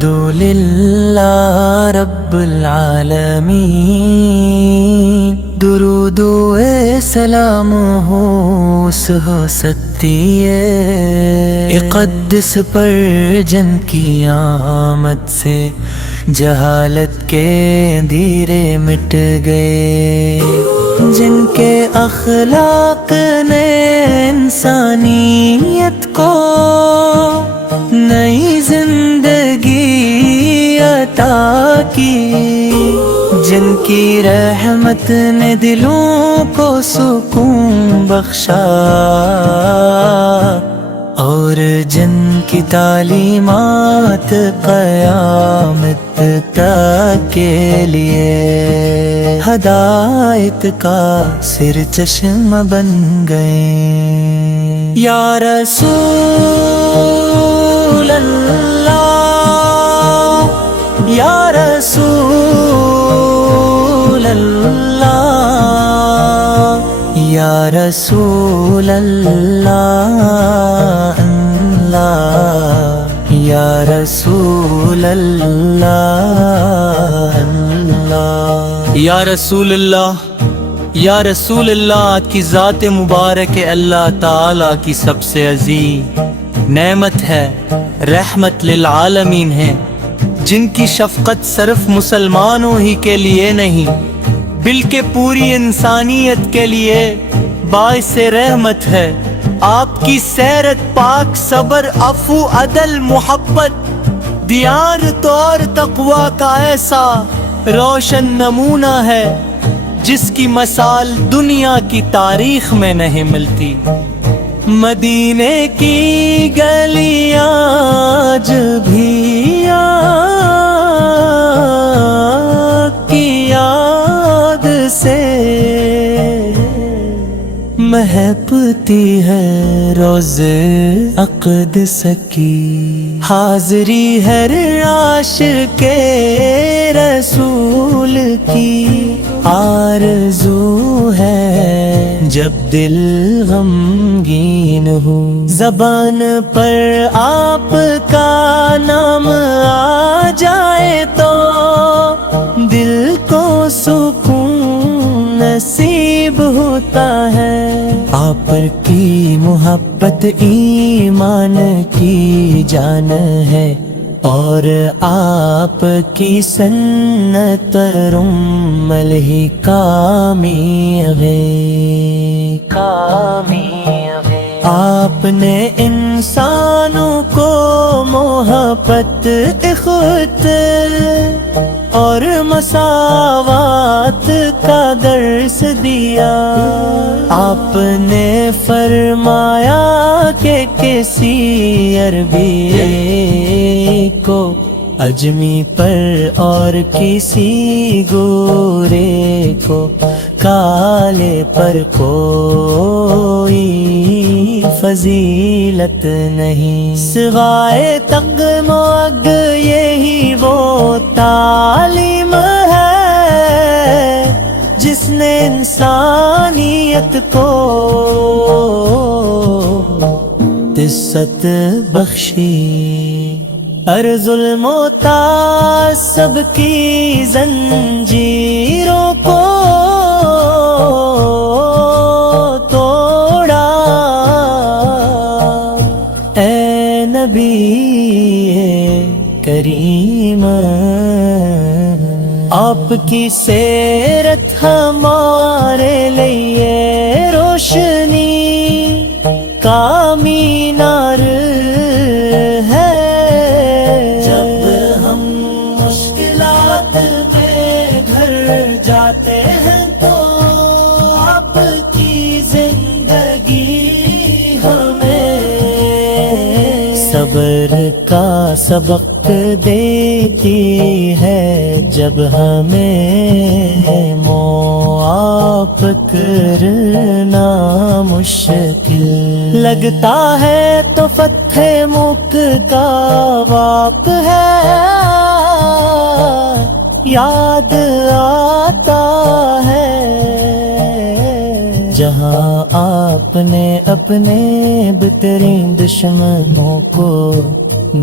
الحمدللہ رب العالمین، درود و سلام ہو اس ستی اقدس پر جن کی آمد سے جہالت کے اندھیرے مٹ گئے، جن کے اخلاق نے انسانیت کو نئی زندگی عطا کی، جن کی رحمت نے دلوں کو سکون بخشا، اور جن کی تعلیمات قیامت تک کے لیے ہدایت کا سر چشمہ بن گئے۔ یا رسول اللہ، یا رسول اللہ، یا رسول اللہ، یا رسول اللہ، یا رسول اللہ، یا رسول اللہ کی ذات مبارک اللہ تعالی کی سب سے عظیم نعمت ہے، رحمت للعالمین ہے، جن کی شفقت صرف مسلمانوں ہی کے لیے نہیں بلکہ پوری انسانیت کے لیے باعث رحمت ہے۔ آپ کی سیرت پاک، صبر، عفو، عدل، محبت، دیانت اور تقوی کا ایسا روشن نمونہ ہے جس کی مثال دنیا کی تاریخ میں نہیں ملتی۔ مدینے کی گلیاں آج بھی آپ کی یاد سے مہکتی ہے، روزے اقدس کی حاضری ہر عاشق رسول کی آرزو ہے۔ جب دل غمگین ہو، زبان پر آپ کا نام آ جائے تو دل کو سکون نصیب ہوتا ہے۔ آپ کی محبت ایمان کی جان ہے، اور آپ کی سنت رمل ہی کامیاب ہے۔ آپ نے انسانوں کو محبت، اخوت اور مساوات کا درس دیا۔ آپ نے فرمایا کہ کسی عربی کو اجمی پر اور کسی گورے کو کالے پر کوئی فضیلت نہیں، سوائے تگمگ یہی وہ تعلیم ہے جس نے انسانیت کو عزت بخشی۔ ہر ظلم و تعصب کی زنجیروں کو توڑا، اے نبی کریم، آپ کی سیرت ہمارے لیے روشنی کا مینار ہے۔ جب ہم مشکلات میں گھر جاتے ہیں تو آپ کی زندگی ہمیں صبر کا سبق دیتی ہے۔ جب ہمیں معاف کرنا مشکل لگتا ہے تو فتح ملک کا واقع ہے، یاد آتا ہے، جہاں آپ نے اپنے بہترین دشمنوں کو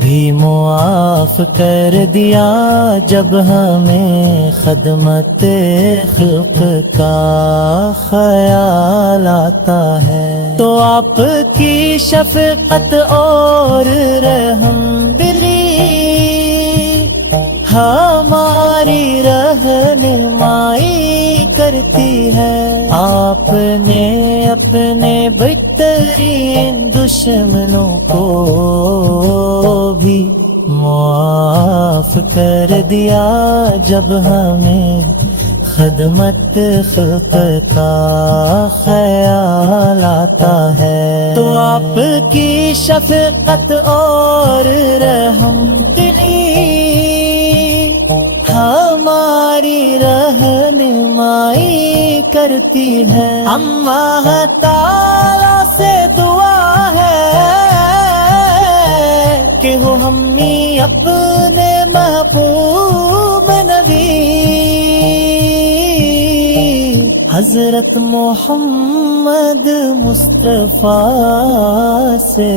بھی معاف کر دیا، جب ہمیں خدمت خلق کا خیال آتا ہے، تو آپ کی شفقت اور رحم دلی ہماری رہنمائی کرتی ہے۔ آپ نے اپنے بہترین دشمنوں کو بھی معاف کر دیا، جب ہمیں خدمت خلق کا خیال آتا ہے، تو آپ کی شفقت اور رحم دلی ہماری رہنمائی کرتی ہے۔ اللہ تعالی سے دعا ہے کہ وہ ہمیں اپنے محبوب نبی حضرت محمد مصطفیٰ سے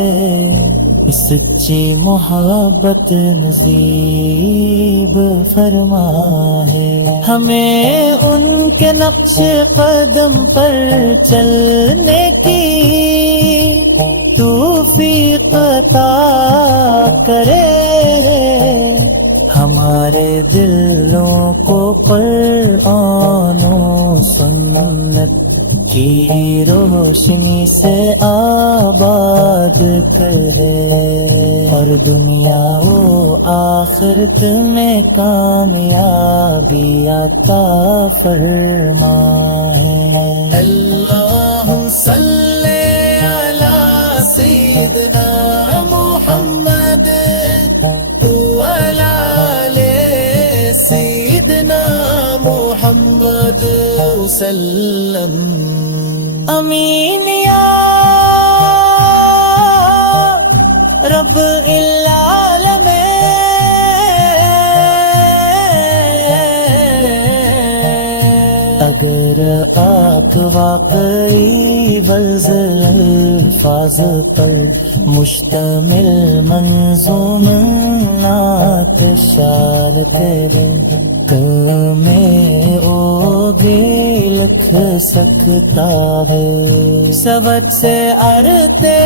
سچی محبت نصیب فرمائے، ہمیں ان کے نقش قدم پر چلنے کی توفیق عطا کرے، ہمارے دلوں کو قرآن و سنت کی روشنی سے آباد کرے، اور دنیا و آخرت میں کامیابی عطا فرمائے۔ اللہ صلی علی سیدنا محمد وعلی آل سیدنا محمد وسلم۔ امین یا رب العالمین، اگر آنکھ واقعی بلز الفاظ پر مشتمل منظوم نعت شار کرے، میں اوگی لکھ سکتا ہے، سبق سے ارتے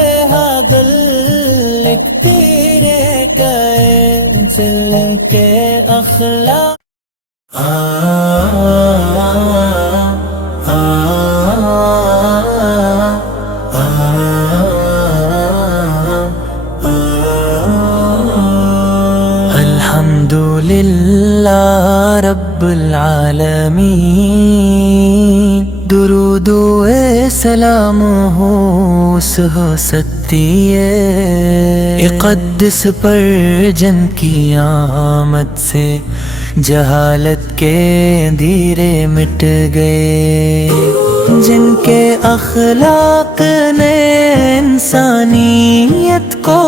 دل لکھتی رہ گئے دل کے اخلاق۔ الحمدللہ رب العالمین، درود و سلام ہو اس ستی اقدس پر جن کی آمد سے جہالت کے اندھیرے مٹ گئے، جن کے اخلاق نے انسانیت کو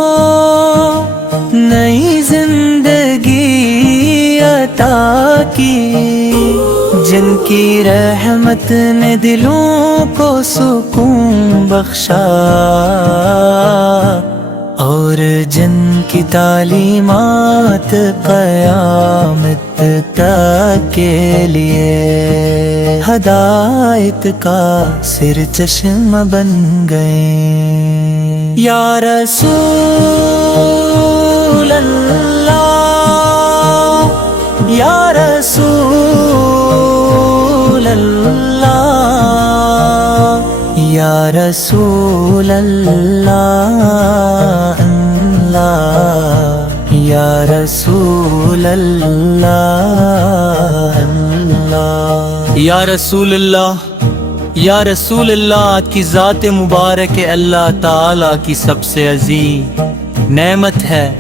نئی زندگی عطا کی، جن کی رحمت نے دلوں کو سکون بخشا، اور جن کی تعلیمات قیامت تک کے لیے ہدایت کا سر چشم بن گئے۔ یا رسول اللہ، یا رسول اللہ، یا رسول اللہ، اللہ یا رسول اللہ، اللہ یا رسول اللہ، یا رسول اللہ، آپ کی ذات مبارک اللہ تعالیٰ کی سب سے عظیم نعمت ہے،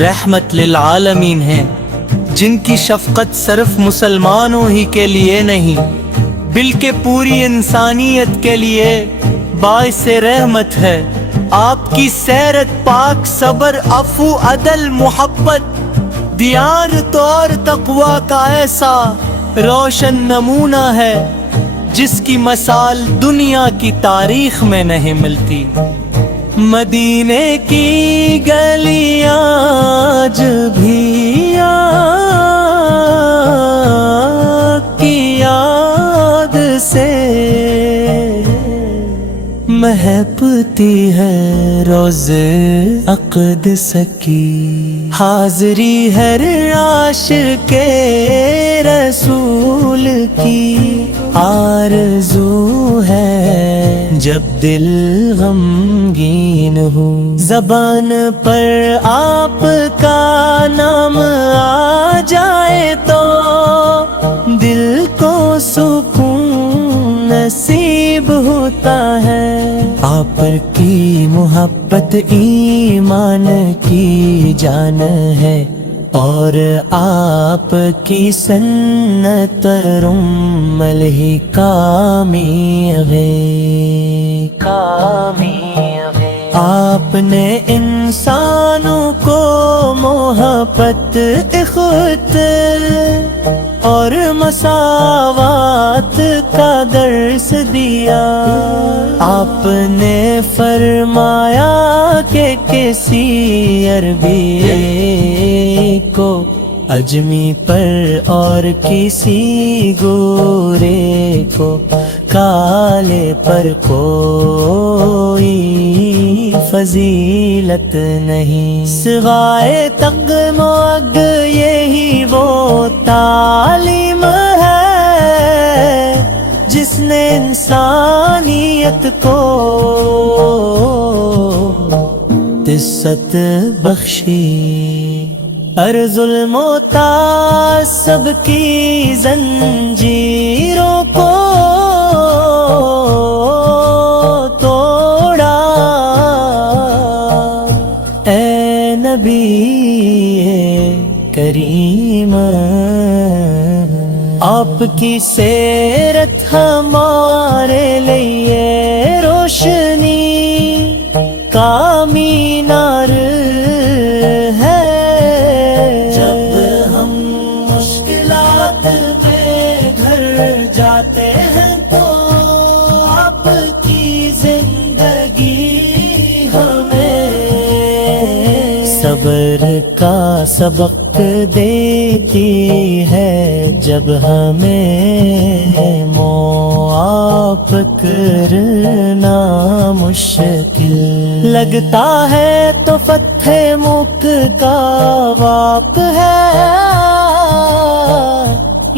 رحمت للعالمین ہے، جن کی شفقت صرف مسلمانوں ہی کے لیے نہیں بلکہ پوری انسانیت کے لیے باعث رحمت ہے۔ آپ کی سیرت پاک، صبر، عفو، عدل، محبت، دیانت اور تقوی کا ایسا روشن نمونہ ہے جس کی مثال دنیا کی تاریخ میں نہیں ملتی۔ مدینے کی گلیاں آج بھی آپ کی یاد سے مہکتی ہے روزے اقدس کی، حاضری ہر عاشق رسول کی آرزو ہے جب دل غمگین ہو، زبان پر آپ کا نام آ جائے تو دل کو سکون نصیب ہوتا ہے۔ آپ کی محبت ایمان کی جان ہے اور آپ کی سنت رمل ہی کامیاب ہے، کامیاب ہے۔ آپ نے انسانوں کو محبت اخوت اور مساوات کا درس دیا۔ آپ نے فرمایا کہ کسی عربی کو اجمی پر اور کسی گورے کو کالے پر کوئی فضیلت نہیں، سوائے تغمگ یہی وہ تعلیم ہے جس نے انسانیت کو عزت بخشی۔ ہر ظلم و تعصب کی زنجیروں کو توڑا، اے نبی کریم آپ کی سیرت ہمارے لیے روشنی کا مینار ہے۔ جب ہم مشکلات میں گھر جاتے ہیں تو آپ کی زندگی ہمیں صبر کا سبق دیتی ہے، جب ہمیں معاف کرنا مشکل لگتا ہے تو فتح ملک کا واق ہے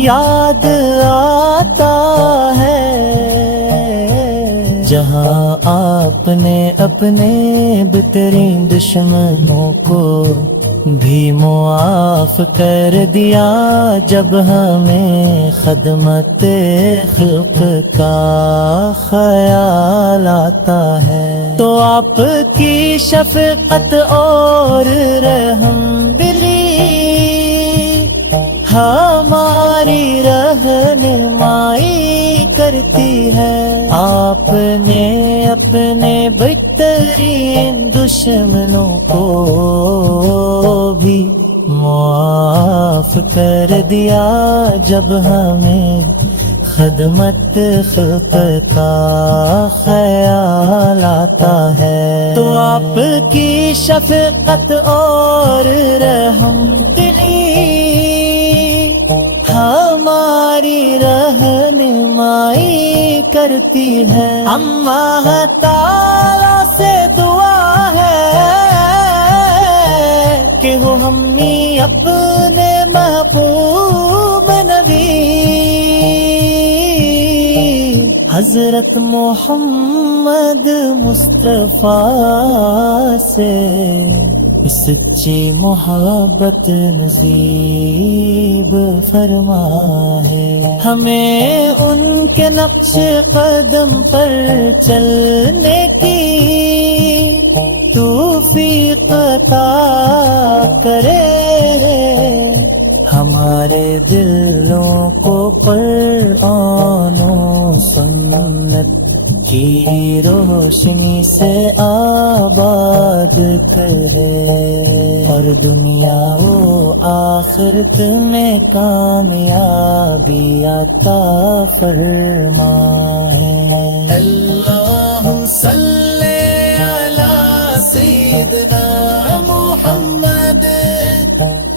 یاد آتا ہے، جہاں آپ نے اپنے بہترین دشمنوں کو بھی معاف کر دیا، جب ہمیں خدمت خلق کا خیال آتا ہے تو آپ کی شفقت اور رحم دلی ہماری رہنمائی کرتی ہے۔ آپ نے اپنے بہترین دشمنوں کو بھی معاف کر دیا، جب ہمیں خدمت خلق کا خیال آتا ہے تو آپ کی شفقت اور رحم دلی ہماری رہنمائی کرتی ہے۔ اللہ تعالیٰ سے دعا ہے کہ وہ ہمیں اپنے محبوب نبی حضرت محمد مصطفیٰ سے سچی محبت نصیب فرما ہے، ہمیں ان کے نقش قدم پر چلنے کی توفیق عطا کرے، ہمارے دلوں کو قرآن و سنت کی روشنی سے آباد کرے اور دنیا و آخرت میں کامیابی عطا فرمائے اللہم صلی علی سیدنا محمد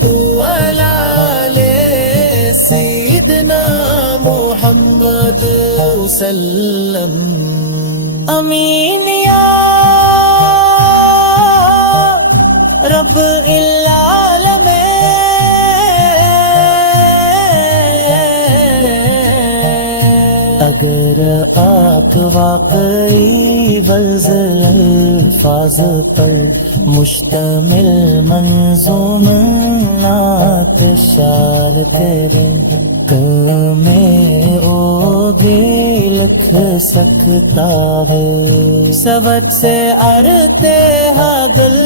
وعلی آل سیدنا محمد وسلم امین یا رب العالمین اگر آپ واقعی بلز الفاظ پر مشتمل منظوم نعت شار کرے تو میں اوگی لکھ سکتا ہے سبت سے ارتے دل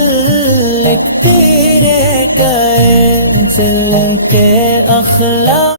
لکھتی رہ گئے دل کے اخلاق